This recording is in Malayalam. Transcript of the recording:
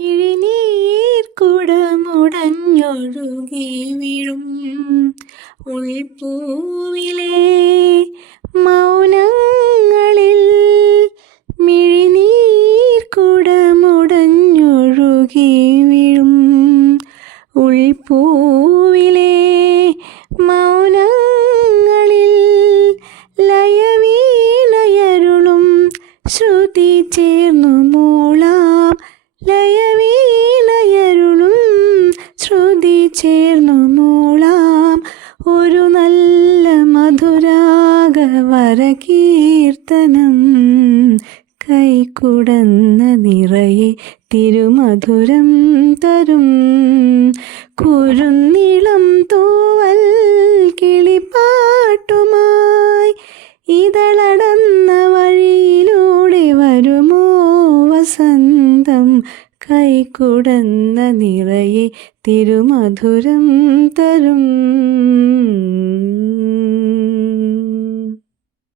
ഇഴിനീർ കുടമുടഞ്ഞൊഴുകി വീഴും ഉൾപ്പൂവിലെ മൗനങ്ങളിൽ മിഴിനീർ കുടമുടഞ്ഞൊഴുകി വീഴും ഉൾപ്പൂവിലെ മൗനങ്ങളിൽ ലയവീണയരുളും ശ്രുതി ചേർന്നു മൂളാം ലയവീണയരുളും ശ്രുതി ചേർന്നു മൂളാം ഒരു നല്ല മധുരാഗവരകീർത്തനം കൈക്കുടന്ന നിറയെ തിരുമധുരം തരും കുരുന്നിളം തൂവൽ കിളിപ്പാട്ടുമായി ഇതളടന്ന വഴിയിലൂടെ വരുമോ വസന്തം കൈക്കുടന്ന നിറയെ തിരുമധുരം തരും.